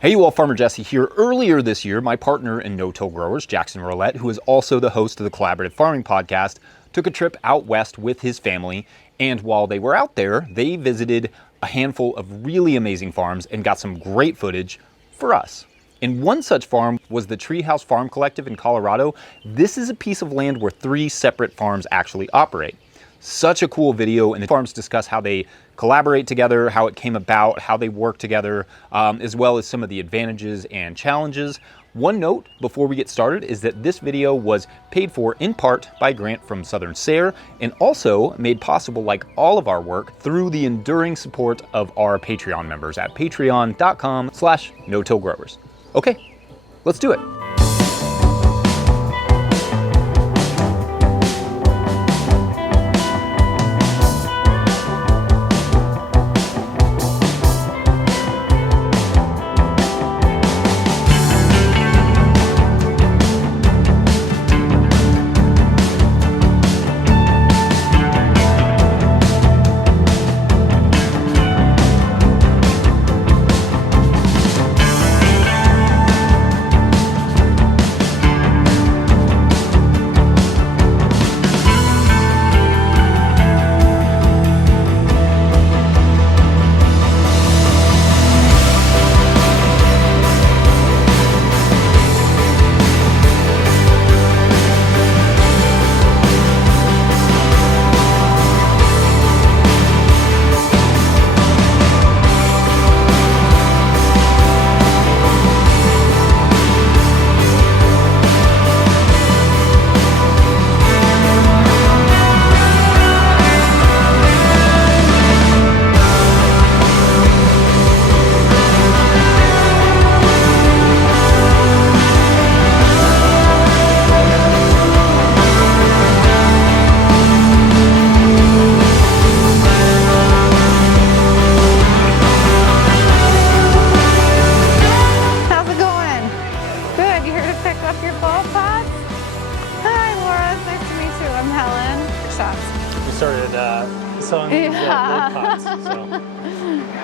Hey you all, Farmer Jesse here. Earlier this year, my partner in no-till growers, Jackson Roulette, who is also the host of the Collaborative Farming Podcast, took a trip out west with his family, and while they were out there, they visited a handful of really amazing farms and got some great footage for us. And one such farm was the Treehouse Farm Collective in Colorado. This is a piece of land where 3 separate farms actually operate. Such a cool video, and the farms discuss how they collaborate together, how it came about, how they work together, as well as some of the advantages and challenges. One note before we get started is that this video was paid for in part by a grant from Southern SARE and also made possible, like all of our work, through the enduring support of our Patreon members at patreon.com/no-till-growers. Okay, let's do it.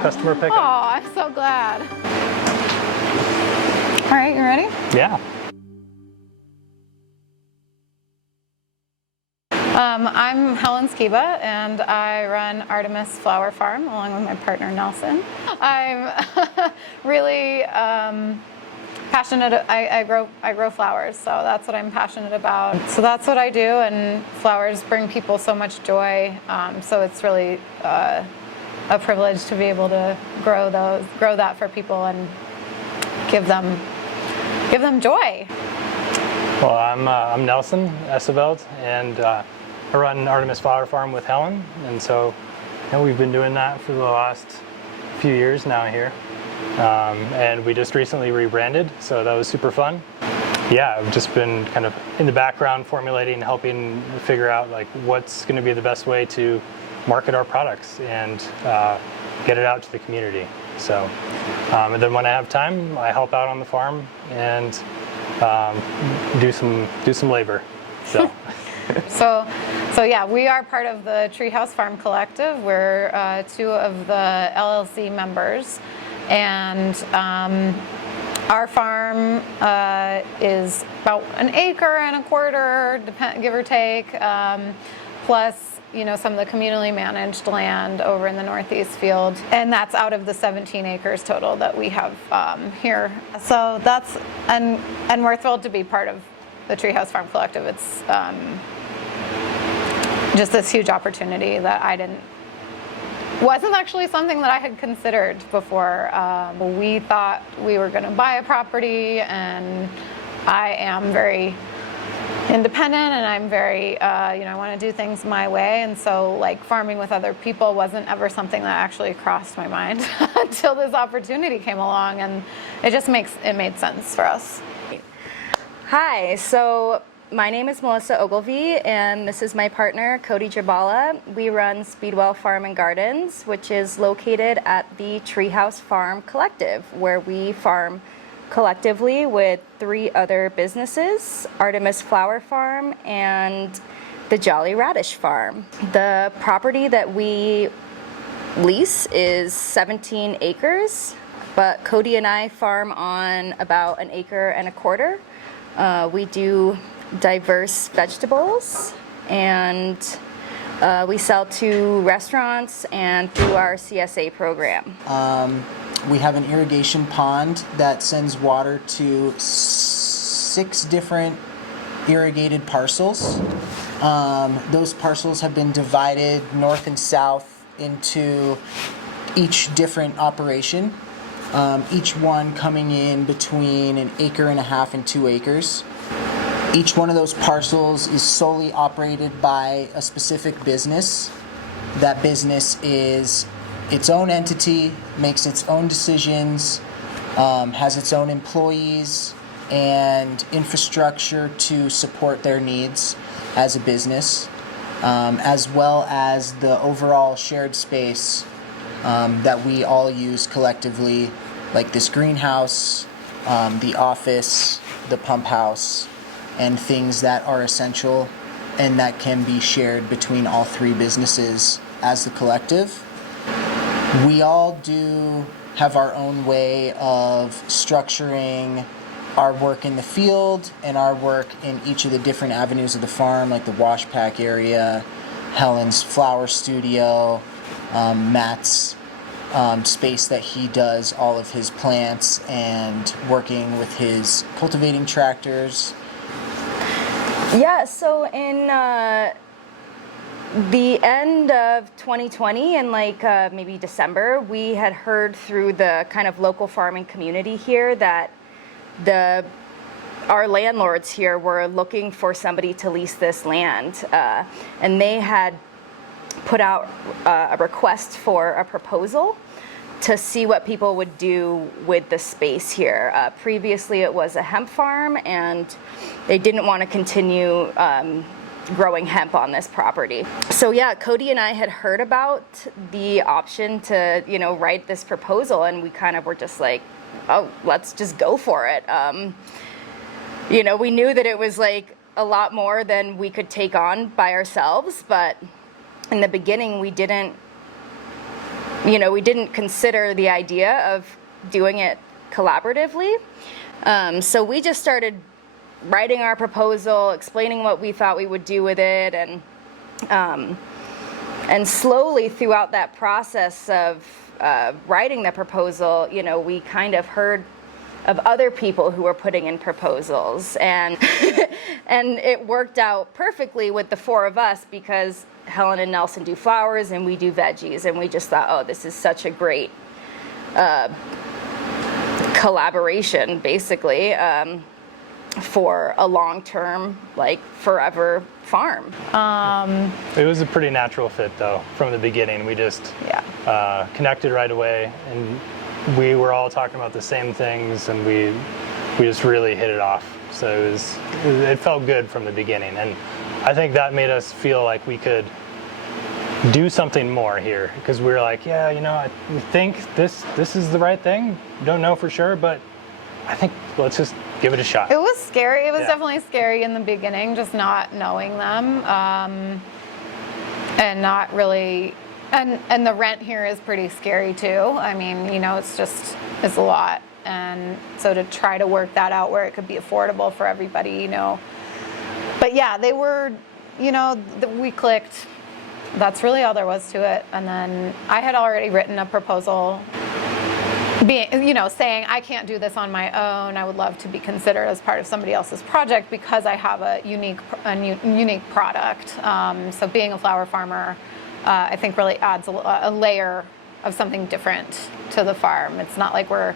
Customer pickup. Oh, I'm so glad. All right, you ready? Yeah. I'm Helen Skiba, and I run Artemis Flower Farm along with my partner Nelson. I'm really passionate. I grow flowers, so that's what I'm passionate about. So that's what I do, and flowers bring people so much joy. So it's really a privilege to be able to grow that for people and give them joy. Well, I'm Nelson Esseveld, and I run Artemis Flower Farm with Helen, and so we've been doing that for the last few years now here, and we just recently rebranded, so that was super fun. Yeah, I've just been kind of in the background formulating, helping figure out like what's going to be the best way to market our products and get it out to the community. So, and then when I have time, I help out on the farm and do some labor. So, so yeah, we are part of the Treehouse Farm Collective. We're 2 of the LLC members, and our farm is about 1.25 acres, give or take, plus some of the communally managed land over in the northeast field, and that's out of the 17 acres total that we have here. So that's, and we're thrilled to be part of the Treehouse Farm Collective. It's just this huge opportunity that wasn't actually something that I had considered before. We thought we were going to buy a property, and I am very independent, and I'm very, I want to do things my way, and so like farming with other people wasn't ever something that actually crossed my mind until this opportunity came along, and it made sense for us. Hi, so my name is Melissa Ogilvie, and this is my partner, Cody Jabala. We run Speedwell Farm and Gardens, which is located at the Treehouse Farm Collective, where we farm collectively with 3 other businesses, Artemis Flower Farm and the Jolly Radish Farm. The property that we lease is 17 acres. but Cody and I farm on about 1.25 acres. We do diverse vegetables, and we sell to restaurants and through our CSA program. We have an irrigation pond that sends water to 6 different irrigated parcels. Those parcels have been divided north and south into each different operation, each one coming in between 1.5 acres and 2 acres. Each one of those parcels is solely operated by a specific business. That business is its own entity, makes its own decisions, has its own employees and infrastructure to support their needs as a business, as well as the overall shared space that we all use collectively, like this greenhouse, the office, the pump house, and things that are essential and that can be shared between all 3 businesses as the collective. We all do have our own way of structuring our work in the field and our work in each of the different avenues of the farm, like the wash pack area, Helen's flower studio, Matt's space that he does all of his plants, and working with his cultivating tractors. Yeah, so in the end of 2020, in maybe December, we had heard through the kind of local farming community here that our landlords here were looking for somebody to lease this land, and they had put out a request for a proposal to see what people would do with the space here. Previously it was a hemp farm, and they didn't want to continue growing hemp on this property. So yeah, Cody and I had heard about the option to, write this proposal, and we kind of were just like, oh, let's just go for it. We knew that it was like a lot more than we could take on by ourselves, but in the beginning we didn't consider the idea of doing it collaboratively. So we just started writing our proposal, explaining what we thought we would do with it, and slowly throughout that process of writing the proposal, we kind of heard of other people who were putting in proposals, and and it worked out perfectly with the 4 of us, because Helen and Nelson do flowers and we do veggies, and we just thought, oh, this is such a great collaboration, basically, for a long-term, forever farm. It was a pretty natural fit, though, from the beginning. We just connected right away, and we were all talking about the same things, and we just really hit it off. So it felt good from the beginning, and I think that made us feel like we could do something more here, because we were like, I think this is the right thing. Don't know for sure, but I think let's just give it a shot. It was scary. It was definitely scary in the beginning, just not knowing them, and not really. And the rent here is pretty scary too. I mean, it's a lot, and so to try to work that out where it could be affordable for everybody, But yeah, they were, we clicked. That's really all there was to it. And then I had already written a proposal, saying I can't do this on my own. I would love to be considered as part of somebody else's project because I have a unique product. So being a flower farmer, I think really adds a layer of something different to the farm. It's not like we're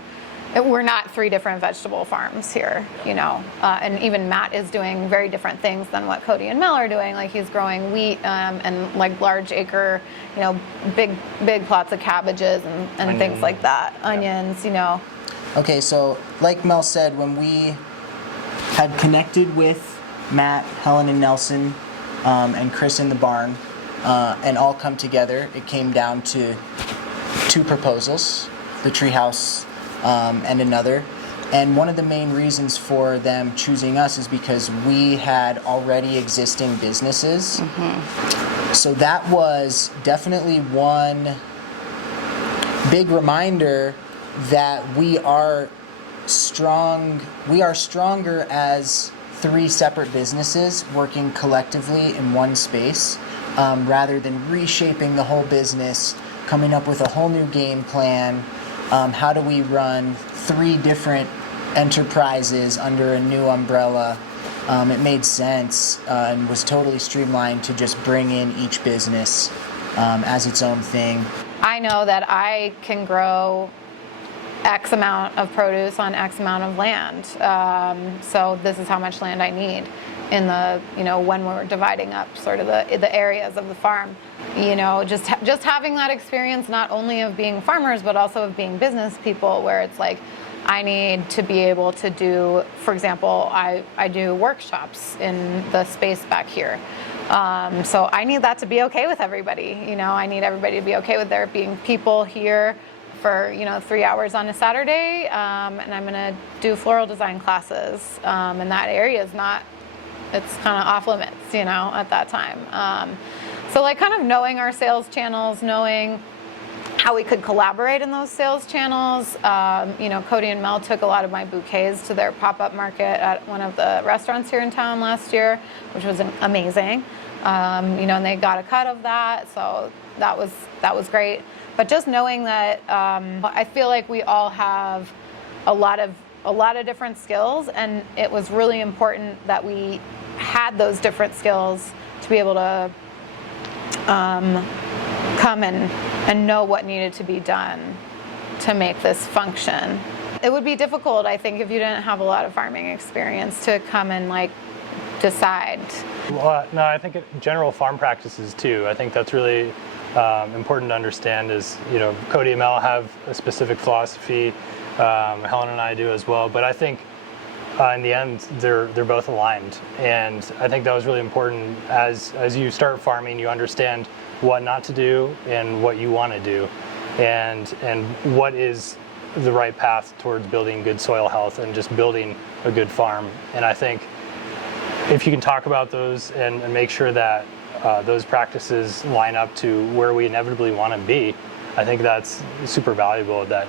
not 3 different vegetable farms here, and even Matt is doing very different things than what Cody and Mel are doing. Like he's growing wheat and large acre, big plots of cabbages and things like that, onions, Okay, so like Mel said, when we had connected with Matt, Helen, and Nelson, and Chris in the barn, and all come together, it came down to 2 proposals, the Treehouse and another. And one of the main reasons for them choosing us is because we had already existing businesses. Mm-hmm. So that was definitely one big reminder that we are stronger as 3 separate businesses working collectively in one space, rather than reshaping the whole business, coming up with a whole new game plan. How do we run 3 different enterprises under a new umbrella? It made sense and was totally streamlined to just bring in each business as its own thing. I know that I can grow X amount of produce on X amount of land. So this is how much land I need in the, when we're dividing up sort of the areas of the farm. Just having that experience, not only of being farmers, but also of being business people, where it's like, I need to be able to do, for example, I do workshops in the space back here. So I need that to be okay with everybody. I need everybody to be okay with there being people here for 3 hours on a Saturday, and I'm going to do floral design classes, and that area is not, it's kind of off limits, at that time. So like kind of knowing our sales channels, knowing how we could collaborate in those sales channels. Cody and Mel took a lot of my bouquets to their pop-up market at one of the restaurants here in town last year, which was amazing. And they got a cut of that, so that was great. But just knowing that I feel like we all have a lot of different skills, and it was really important that we had those different skills to be able to come and know what needed to be done to make this function. It would be difficult, I think, if you didn't have a lot of farming experience to come and decide. Well, no, I think general farm practices too. I think that's really important to understand. Is Cody and Mel have a specific philosophy. Helen and I do as well. But I think in the end, they're both aligned, and I think that was really important. As you start farming, you understand what not to do and what you want to do, and what is the right path towards building good soil health and just building a good farm. And I think if you can talk about those and make sure that those practices line up to where we inevitably want to be, I think that's super valuable, that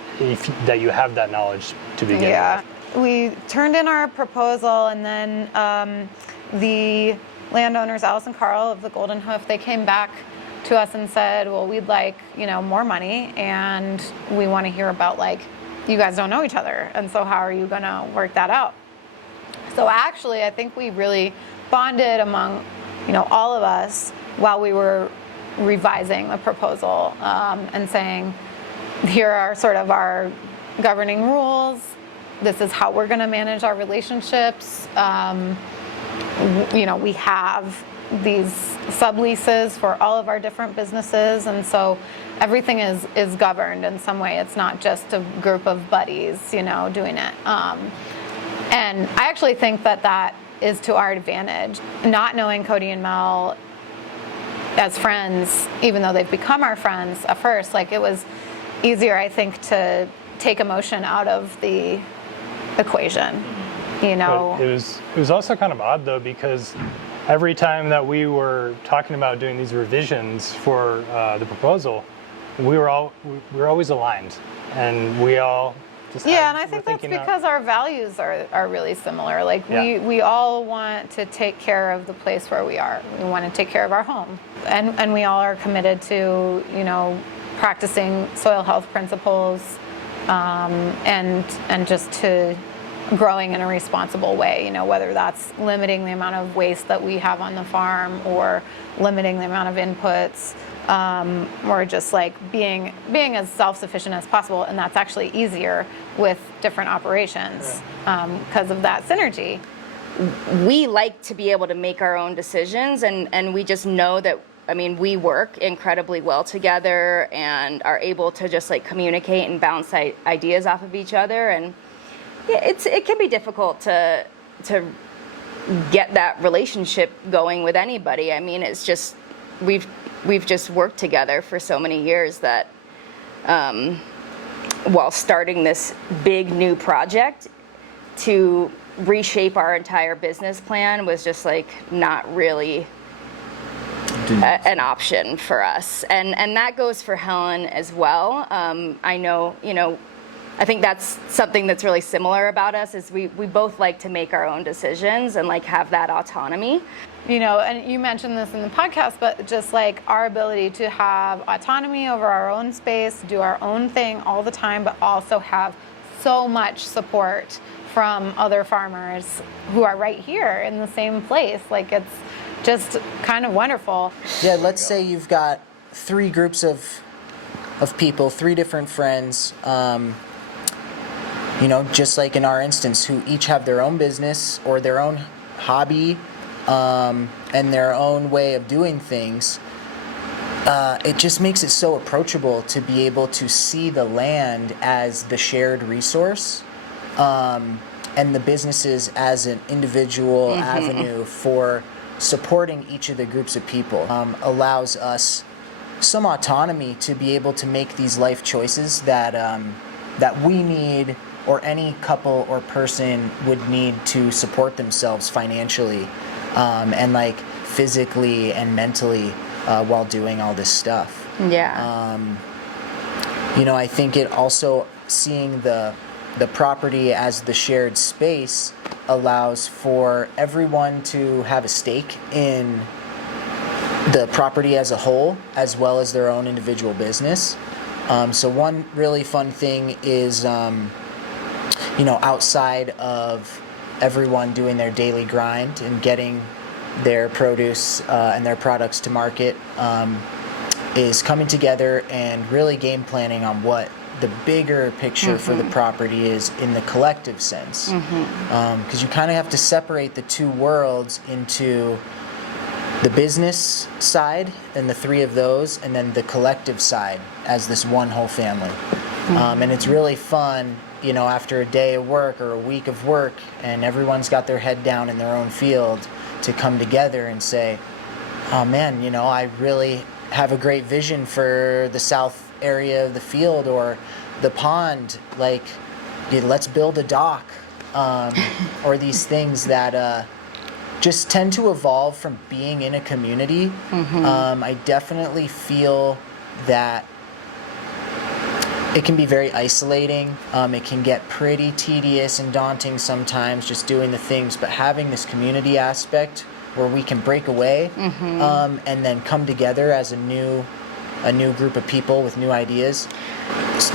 you have that knowledge to begin with. Yeah. We turned in our proposal, and then the landowners, Alice and Carl of the Golden Hoof, they came back to us and said, well, we'd like, more money, and we want to hear about, you guys don't know each other, and so how are you going to work that out? So actually, I think we really bonded among, all of us while we were revising the proposal, and saying, here are sort of our governing rules. This is how we're going to manage our relationships. We have these subleases for all of our different businesses, and so everything is governed in some way. It's not just a group of buddies, doing it. And I actually think that is to our advantage. Not knowing Cody and Mel as friends, even though they've become our friends at first, it was easier, I think, to take emotion out of the equation. But it was also kind of odd though, because every time that we were talking about doing these revisions for the proposal, we were always aligned, and we all just and I think that's because our values are really similar. We all want to take care of the place where we are. We want to take care of our home, and we all are committed to practicing soil health principles, and just to growing in a responsible way, whether that's limiting the amount of waste that we have on the farm, or limiting the amount of inputs, or just being as self-sufficient as possible. And that's actually easier with different operations because of that synergy. We like to be able to make our own decisions, and we just know that, we work incredibly well together and are able to just communicate and bounce ideas off of each other. And it can be difficult to get that relationship going with anybody. It's just we've just worked together for so many years that while starting this big new project, to reshape our entire business plan was just not really an option for us. And that goes for Helen as well. I know, I think that's something that's really similar about us is we both like to make our own decisions and like have that autonomy. You know, and you mentioned this in the podcast, but just like our ability to have autonomy over our own space, do our own thing all the time, but also have so much support from other farmers who are right here in the same place. Like, it's just kind of wonderful. Yeah, let's say you've got 3 groups of people, 3 different friends, you know, just like in our instance, who each have their own business or their own hobby and their own way of doing things. It just makes it so approachable to be able to see the land as the shared resource and the businesses as an individual avenue for supporting each of the groups of people. Allows us some autonomy to be able to make these life choices that that we need, or any couple or person would need to support themselves financially and like physically and mentally while doing all this stuff. Yeah. You know, I think it also, seeing the property as the shared space allows for everyone to have a stake in the property as a whole, as well as their own individual business. So one really fun thing is, you know, outside of everyone doing their daily grind and getting their produce and their products to market, is coming together and really game planning on what the bigger picture for the property is in the collective sense. Because you kind of have to separate the 2 worlds into the business side and the 3 of those, and then the collective side as this one whole family. And it's really fun, you know, after a day of work or a week of work and everyone's got their head down in their own field, to come together and say, oh man, you know, I really have a great vision for the south area of the field or the pond, like, yeah, let's build a dock, or these things that just tend to evolve from being in a community. I definitely feel that it can be very isolating. It can get pretty tedious and daunting sometimes just doing the things, but having this community aspect where we can break away and then come together as a new group of people with new ideas.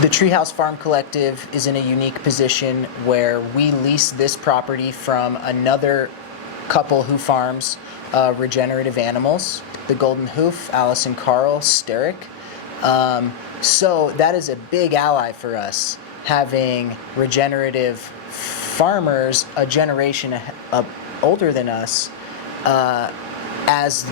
The Treehouse Farm Collective is in a unique position where we lease this property from another couple who farms regenerative animals, the Golden Hoof, Alice and Carl Sterick. So that is a big ally for us, having regenerative farmers a generation older than us as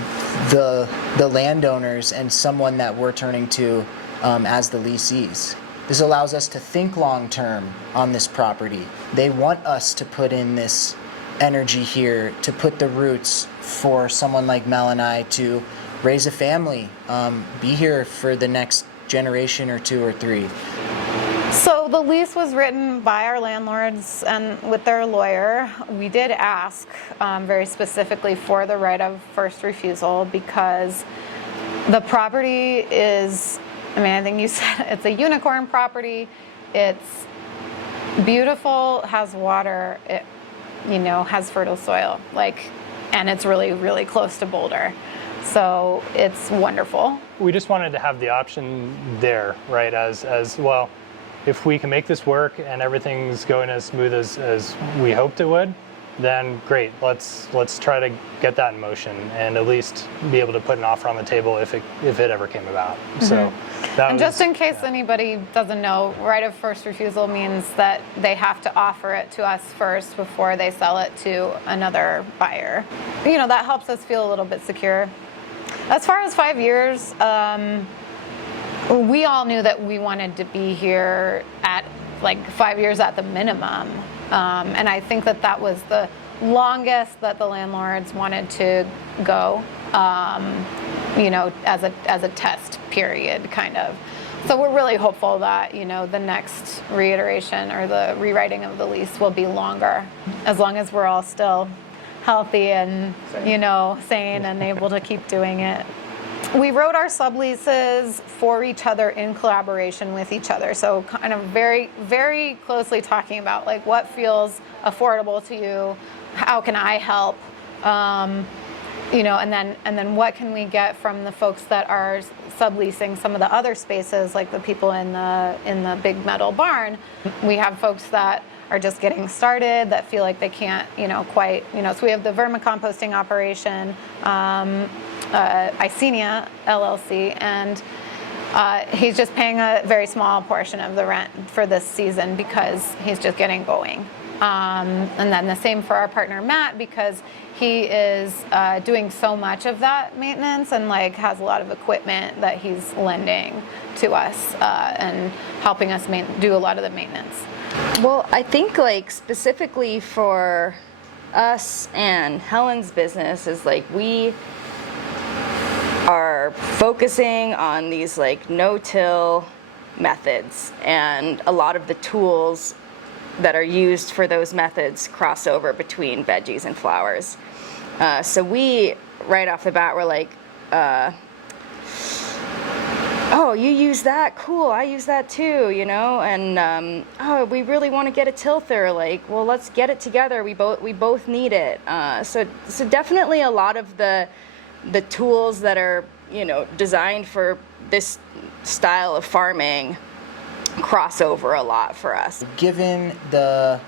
the landowners and someone that we're turning to as the lessees. This allows us to think long term on this property. They want us to put in this energy here, to put the roots for someone like Mel and I to raise a family, be here for the next generation or 2 or 3. So the lease was written by our landlords and with their lawyer. We did ask very specifically for the right of first refusal because the property is, I mean, I think you said it's a unicorn property. It's beautiful, has water, it, you know, has fertile soil, like, and it's really, really close to Boulder. So it's wonderful. We just wanted to have the option there, right, as well. If we can make this work and everything's going as smooth as we hoped it would, then great. Let's try to get that in motion and at least be able to put an offer on the table if it ever came about. So that and just in case anybody doesn't know, right of first refusal means that they have to offer it to us first before they sell it to another buyer. You know, that helps us feel a little bit secure. As far as 5 years, we all knew that we wanted to be here at like 5 years at the minimum. And I think that was the longest that the landlords wanted to go, you know, as a test period, kind of. So we're really hopeful that, you know, the next reiteration or the rewriting of the lease will be longer, as long as we're all still healthy and, you know, sane and able to keep doing it. we wrote our subleases for each other in collaboration with each other. So kind of very, very closely talking about like what feels affordable to you, how can I help, you know, and then what can we get from the folks that are subleasing some of the other spaces, like the people in the big metal barn. We have folks that are just getting started that feel like they can't, you know, quite, you know, so we have the vermicomposting operation, Icenia LLC, and he's just paying a very small portion of the rent for this season because he's just getting going. And then the same for our partner Matt, because he is doing so much of that maintenance and like has a lot of equipment that he's lending to us and helping us do a lot of the maintenance. Well, I think like specifically for us and Helen's business is like we are focusing on these like no-till methods, and a lot of the tools that are used for those methods cross over between veggies and flowers. So we, right off the bat, were like, oh, you use that? Cool, I use that too, you know? And oh, we really want to get a tilther. Like, well, let's get it together. We both need it. So definitely a lot of the tools that are, you know, designed for this style of farming cross over a lot for us. Given the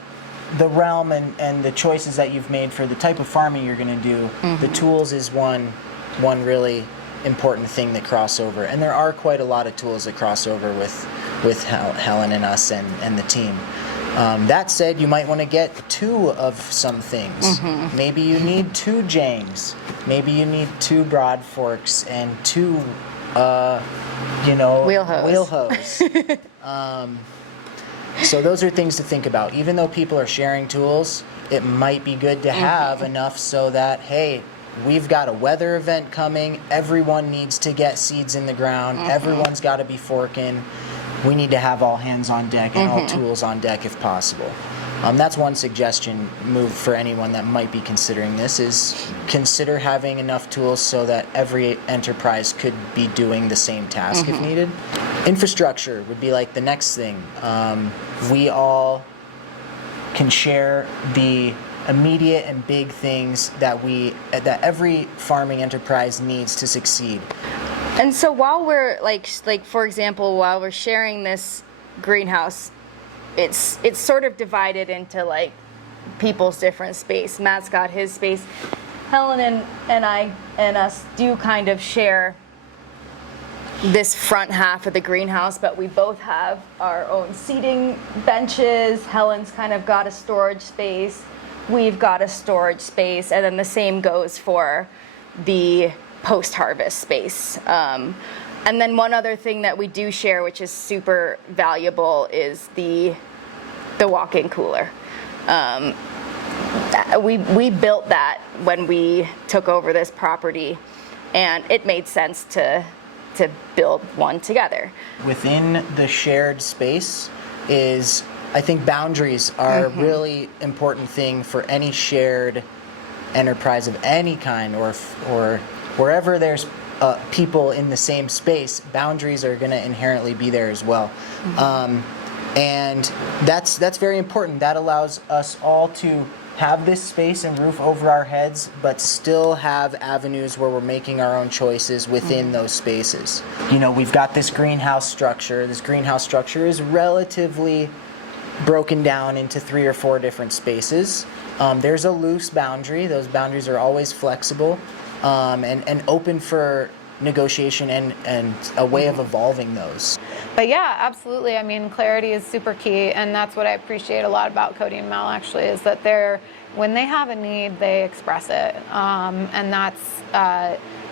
realm and the choices that you've made for the type of farming you're going to do, the tools is one really important thing that cross over, and there are quite a lot of tools that cross over with Helen and us and the team. That said, you might want to get two of some things. Maybe you need two jangs. Maybe you need two broad forks and two, you know, wheel hose. So those are things to think about. Even though people are sharing tools, it might be good to have enough so that, hey, we've got a weather event coming. Everyone needs to get seeds in the ground. Everyone's got to be forking. We need to have all hands on deck and all tools on deck if possible. That's one suggestion move for anyone that might be considering this, is consider having enough tools so that every enterprise could be doing the same task if needed. Infrastructure would be like the next thing. We all can share the immediate and big things that every farming enterprise needs to succeed. And so while we're like for example, while we're sharing this greenhouse, it's sort of divided into like people's different space. Matt's got his space. Helen and I and us do kind of share this front half of the greenhouse, but we both have our own seating benches. Helen's kind of got a storage space. We've got a storage space, and then the same goes for the post-harvest space. And then one other thing that we do share, which is super valuable, is the walk-in cooler. We built that when we took over this property, and it made sense to build one together. Within the shared space is, I think, boundaries are a really important thing for any shared enterprise of any kind, or wherever there's people in the same space, boundaries are going to inherently be there as well. And that's very important. That allows us all to have this space and roof over our heads, but still have avenues where we're making our own choices within those spaces. You know, we've got this greenhouse structure. This greenhouse structure is relatively broken down into 3 or 4 different spaces. There's a loose boundary. Those boundaries are always flexible and open for negotiation and a way of evolving those. But yeah, absolutely. I mean, clarity is super key, and that's what I appreciate a lot about Cody and Mel, actually, is that when they have a need, they express it, and that's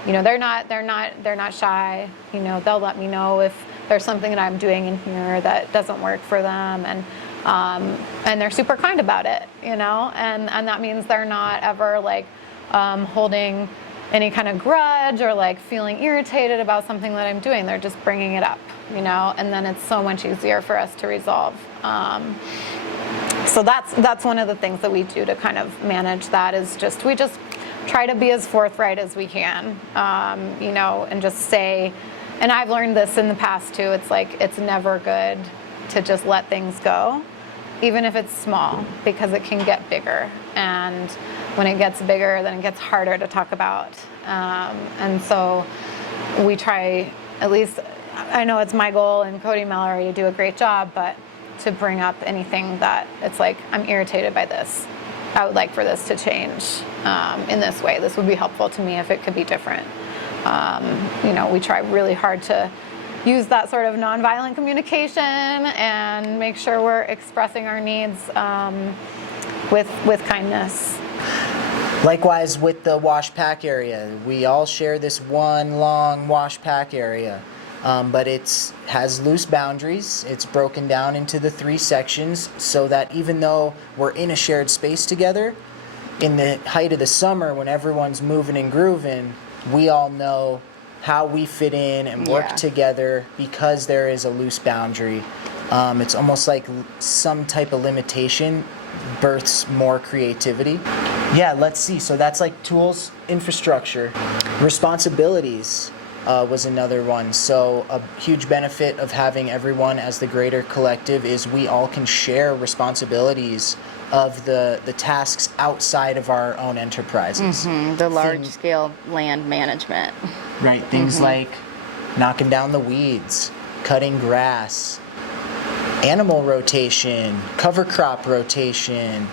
you know, they're not shy. You know, they'll let me know if there's something that I'm doing in here that doesn't work for them, and they're super kind about it. You know, and that means they're not ever like holding any kind of grudge or like feeling irritated about something that I'm doing. They're just bringing it up, you know, and then it's so much easier for us to resolve. So that's one of the things that we do to kind of manage that, is we try to be as forthright as we can, and just say, and I've learned this in the past too, it's like, it's never good to just let things go, even if it's small, because it can get bigger. And when it gets bigger, then it gets harder to talk about. And so we try, at least, I know it's my goal, and Cody Mallory, you do a great job, but to bring up anything that it's like, I'm irritated by this. I would like for this to change in this way. This would be helpful to me if it could be different. We try really hard to use that sort of nonviolent communication and make sure we're expressing our needs with kindness. Likewise with the wash pack area, we all share this one long wash pack area, but it has loose boundaries. It's broken down into the 3 sections so that even though we're in a shared space together, in the height of the summer when everyone's moving and grooving, we all know how we fit in and work together because there is a loose boundary. It's almost like some type of limitation births more creativity. Yeah, let's see. So that's like tools, infrastructure. Responsibilities was another one. So a huge benefit of having everyone as the greater collective is we all can share responsibilities of the tasks outside of our own enterprises. The large-scale land management. Right, things like knocking down the weeds, cutting grass, animal rotation, cover crop rotation,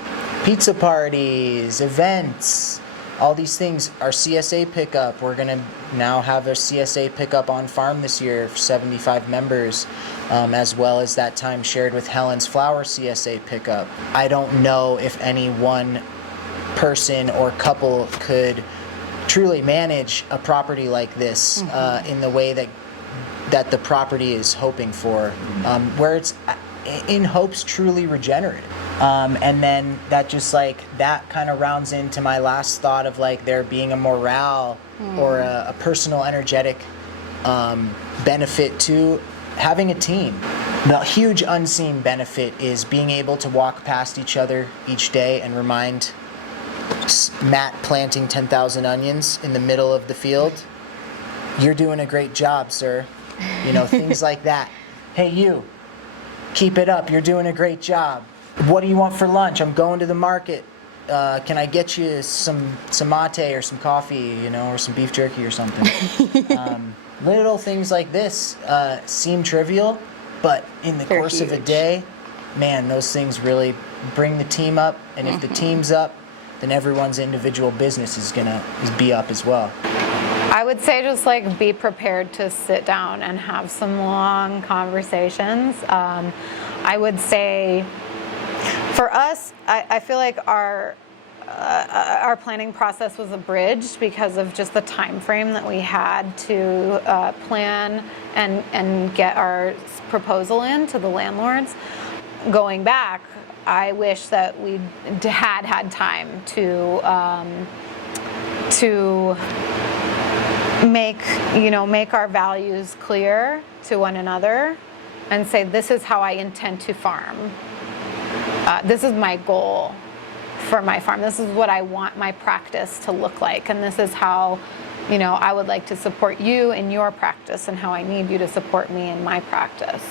pizza parties, events, all these things. Our CSA pickup, we're going to now have a CSA pickup on farm this year for 75 members, as well as that time shared with Helen's flower CSA pickup. I don't know if any one person or couple could truly manage a property like this in the way that the property is hoping for, where it's in hopes truly regenerative. And then that just like, that kind of rounds into my last thought of like there being a morale or a personal energetic benefit to having a team. The huge unseen benefit is being able to walk past each other each day and remind Matt planting 10,000 onions in the middle of the field, "You're doing a great job, sir." Things like that. "Hey, you, keep it up. You're doing a great job. What do you want for lunch? I'm going to the market. Can I get you some mate or some coffee, or some beef jerky or something?" Little things like this seem trivial, but in the course of a day, man, those things really bring the team up. And if the team's up, then everyone's individual business is gonna be up as well. I would say just like be prepared to sit down and have some long conversations. I would say for us, I feel like our planning process was abridged because of just the time frame that we had to plan and get our proposal in to the landlords. Going back, I wish that we had time to make our values clear to one another and say, this is how I intend to farm. This is my goal for my farm. This is what I want my practice to look like. And this is how, I would like to support you in your practice and how I need you to support me in my practice.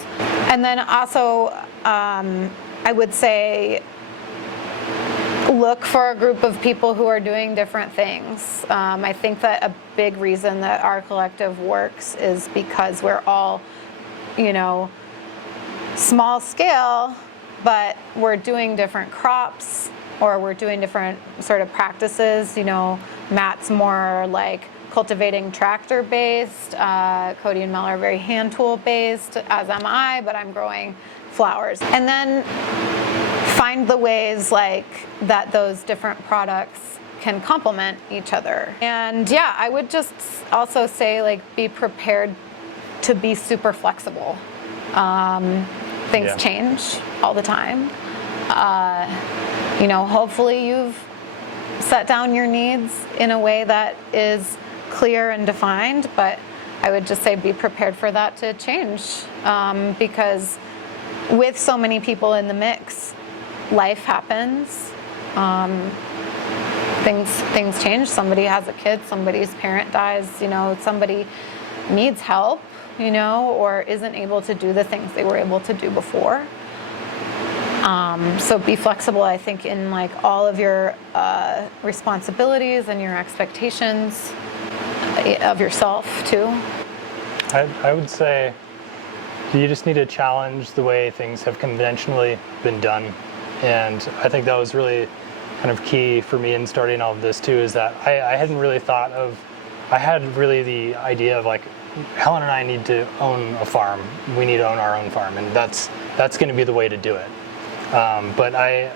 And then also, I would say, look for a group of people who are doing different things. I think that a big reason that our collective works is because we're all, small scale, but we're doing different crops or we're doing different sort of practices. Matt's more like cultivating tractor based. Cody and Mel are very hand tool based, as am I, but I'm growing flowers. And then find the ways like that those different products can complement each other. And yeah, I would just also say like be prepared to be super flexible. Things change all the time. Hopefully you've set down your needs in a way that is clear and defined, but I would just say be prepared for that to change, because with so many people in the mix, life happens. things change. Somebody has a kid, somebody's parent dies, somebody needs help, or isn't able to do the things they were able to do before. So be flexible, I think, in like all of your responsibilities and your expectations of yourself too. I would say you just need to challenge the way things have conventionally been done. And I think that was really kind of key for me in starting all of this too, is that I hadn't really thought of, I had really the idea of like, Helen and I need to own a farm. We need to own our own farm, and that's going to be the way to do it. But I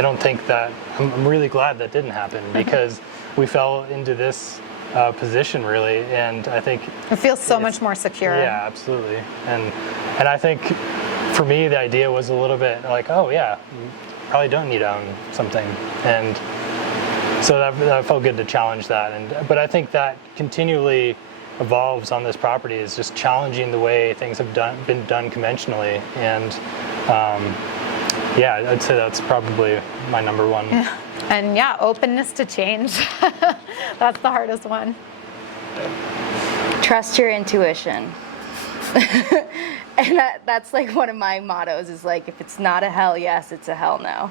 don't think that, I'm really glad that didn't happen, because we fell into this position really, and I think it feels so much more secure. Yeah, absolutely. And I think for me the idea was a little bit like, oh yeah, you probably don't need to own something, and so that felt good to challenge that. But I think that continually evolves on this property, is just challenging the way things have been done conventionally, and yeah, I'd say that's probably my number one. Yeah. And yeah, openness to change. That's the hardest one. Trust your intuition. And that's like one of my mottos, is like, if it's not a hell yes, it's a hell no.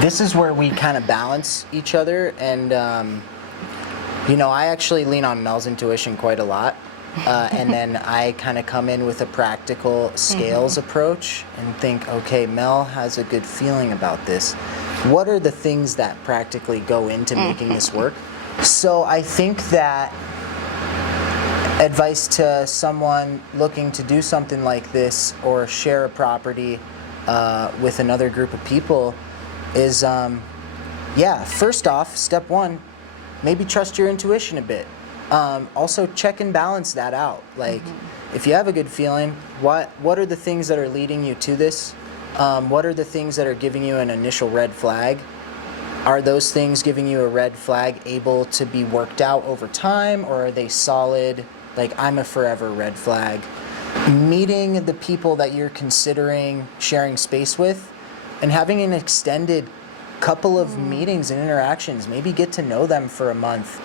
This is where we kind of balance each other, and I actually lean on Mel's intuition quite a lot. And then I kind of come in with a practical scales approach and think, okay, Mel has a good feeling about this. What are the things that practically go into making this work? So I think that advice to someone looking to do something like this or share a property with another group of people is, first off, step one, maybe trust your intuition a bit. Also check and balance that out. Like, if you have a good feeling, what are the things that are leading you to this? What are the things that are giving you an initial red flag? Are those things giving you a red flag able to be worked out over time, or are they solid? Like, I'm a forever red flag. Meeting the people that you're considering sharing space with and having an extended couple of meetings and interactions, maybe get to know them for a month.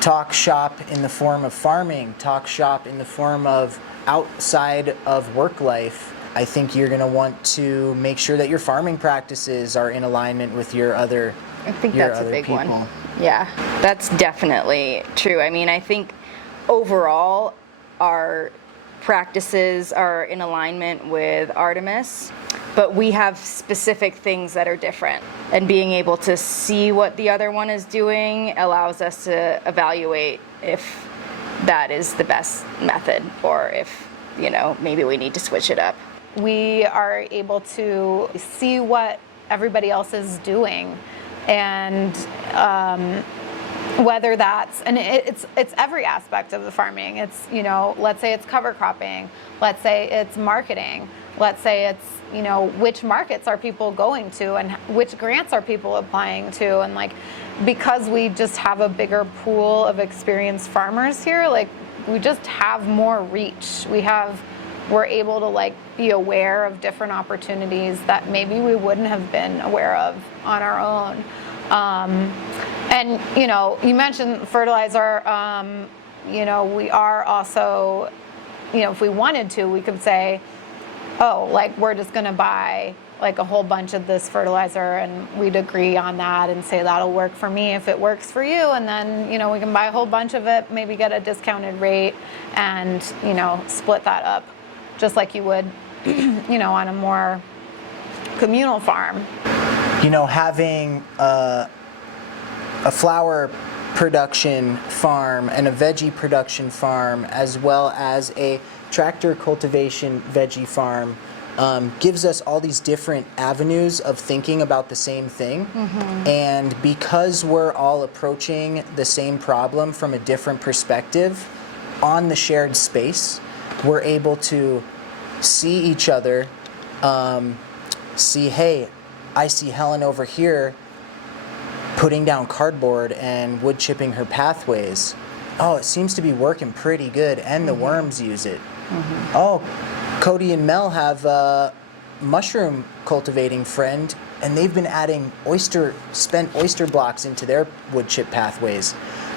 Talk shop in the form of farming, talk shop in the form of outside of work life. I think you're going to want to make sure that your farming practices are in alignment with your other I think that's a big people. one. Yeah, that's definitely true. I mean, I think overall our practices are in alignment with Artemis, but we have specific things that are different. And being able to see what the other one is doing allows us to evaluate if that is the best method, or if, maybe we need to switch it up. We are able to see what everybody else is doing, and whether that's, and it's every aspect of the farming. It's, let's say it's cover cropping, let's say it's marketing, let's say it's, which markets are people going to, and which grants are people applying to, and like, because we just have a bigger pool of experienced farmers here, like, we just have more reach. We're able to like be aware of different opportunities that maybe we wouldn't have been aware of on our own. And you mentioned fertilizer. We are also, if we wanted to, we could say, oh, like, we're just going to buy like a whole bunch of this fertilizer, and we'd agree on that and say that'll work for me if it works for you, and then we can buy a whole bunch of it, maybe get a discounted rate, and split that up just like you would on a more communal farm. Having a flower production farm and a veggie production farm, as well as a tractor cultivation veggie farm, gives us all these different avenues of thinking about the same thing. And because we're all approaching the same problem from a different perspective on the shared space, we're able to see each other, hey, I see Helen over here putting down cardboard and wood chipping her pathways. Oh, it seems to be working pretty good, and the worms use it. Oh, Cody and Mel have a mushroom cultivating friend and they've been adding spent oyster blocks into their wood chip pathways,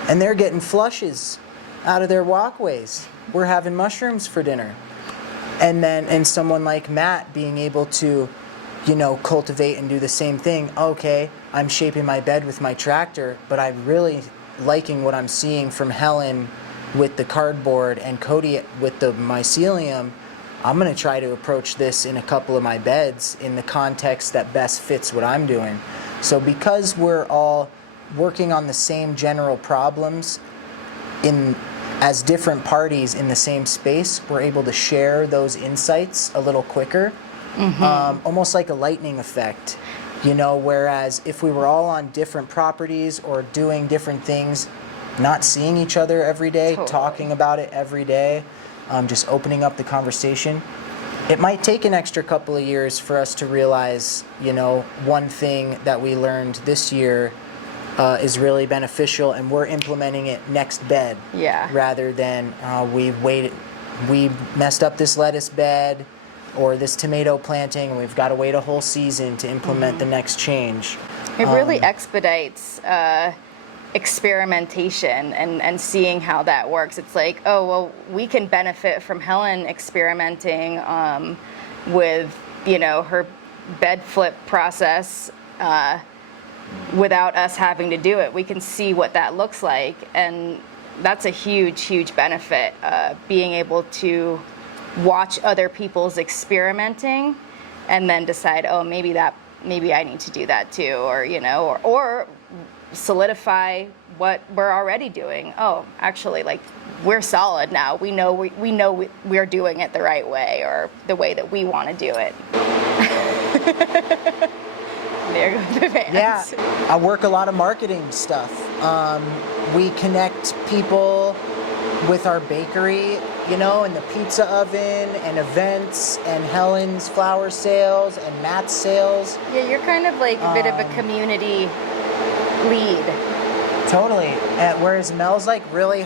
and they're getting flushes out of their walkways. We're having mushrooms for dinner. And someone like Matt being able to, cultivate and do the same thing. Okay, I'm shaping my bed with my tractor, but I'm really liking what I'm seeing from Helen with the cardboard and Cody with the mycelium. I'm going to try to approach this in a couple of my beds in the context that best fits what I'm doing. So because we're all working on the same general problems as different parties in the same space, we're able to share those insights a little quicker, almost like a lightning effect. Whereas if we were all on different properties or doing different things, not seeing each other every day, talking about it every day, just opening up the conversation, it might take an extra couple of years for us to realize, one thing that we learned this year is really beneficial, and we're implementing it next bed. Yeah. Rather than we messed up this lettuce bed or this tomato planting, and we've got to wait a whole season to implement the next change. It really expedites experimentation and seeing how that works. It's like, oh, well, we can benefit from Helen experimenting with, her bed flip process without us having to do it. We can see what that looks like, and that's a huge, huge benefit, being able to watch other people's experimenting and then decide, oh, maybe I need to do that too, or solidify what we're already doing. Oh, actually, we're solid now. We know we're doing it the right way, or the way that we want to do it. There goes the fans. Yeah, I work a lot of marketing stuff. We connect people with our bakery, and the pizza oven, and events, and Helen's flower sales, and Matt's sales. Yeah, you're kind of like a bit of a community lead. Totally. Whereas Mel's really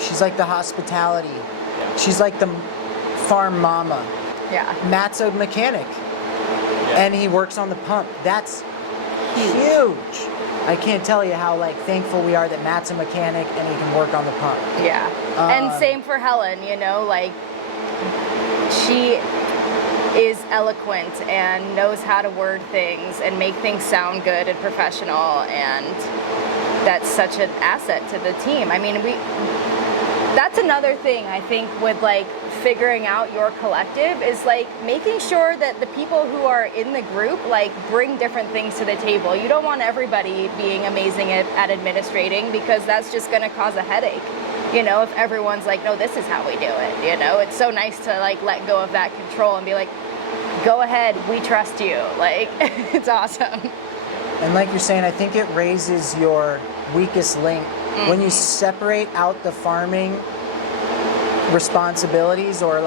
she's like the hospitality. She's like the farm mama. Yeah. Matt's a mechanic. And he works on the pump. That's huge. I can't tell you how thankful we are that Matt's a mechanic and he can work on the pump. Yeah. And same for Helen, she is eloquent and knows how to word things and make things sound good and professional, and that's such an asset to the team. I mean, that's another thing I think with figuring out your collective is making sure that the people who are in the group bring different things to the table. You don't want everybody being amazing at administrating, because that's just going to cause a headache. If everyone's no, this is how we do it. It's so nice to let go of that control and be go ahead, we trust you. It's awesome. And like you're saying, I think it raises your weakest link. When you separate out the farming responsibilities, or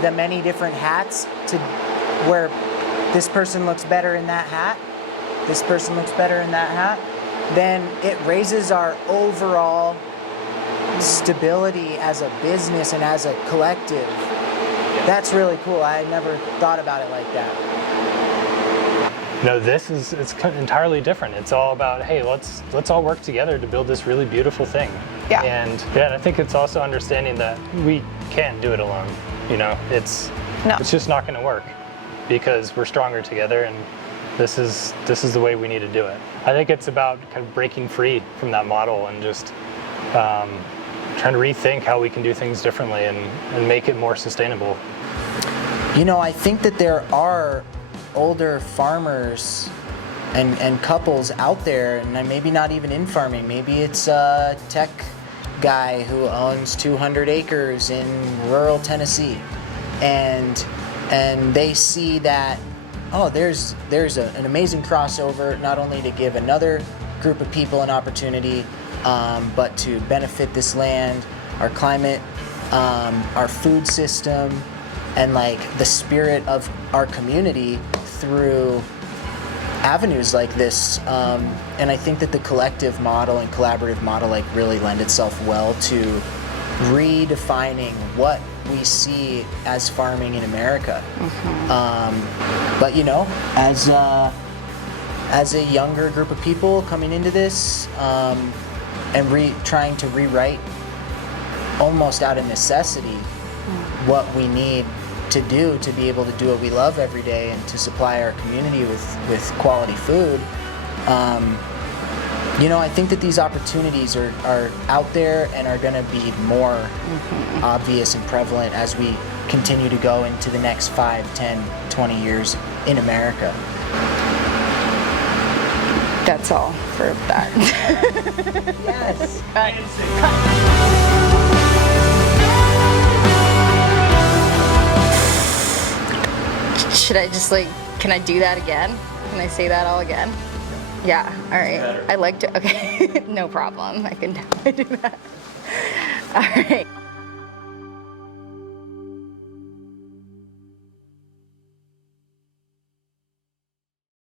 the many different hats, to where this person looks better in that hat, this person looks better in that hat, then it raises our overall stability as a business and as a collective. That's really cool. I never thought about it like that. No, it's entirely different. It's all about, hey, let's all work together to build this really beautiful thing. Yeah. And I think it's also understanding that we can't do it alone. It's just not going to work, because we're stronger together, and this is the way we need to do it. I think it's about kind of breaking free from that model and just trying to rethink how we can do things differently and make it more sustainable. I think that there are older farmers and couples out there, and maybe not even in farming. Maybe it's a tech guy who owns 200 acres in rural Tennessee, and they see that, oh, there's an amazing crossover, not only to give another group of people an opportunity, but to benefit this land, our climate, our food system, and the spirit of our community through avenues like this. And I think that the collective model and collaborative model really lend itself well to redefining what we see as farming in America. But as as a younger group of people coming into this, and trying to rewrite almost out of necessity what we need to do to be able to do what we love every day and to supply our community with quality food. You know, I think that these opportunities are out there and are going to be more obvious and prevalent as we continue to go into the next 5, 10, 20 years in America. That's all for that. Yes. Should I just can I do that again? Can I say that all again? Yeah, all right. I like to, okay, no problem. I can definitely do that. All right.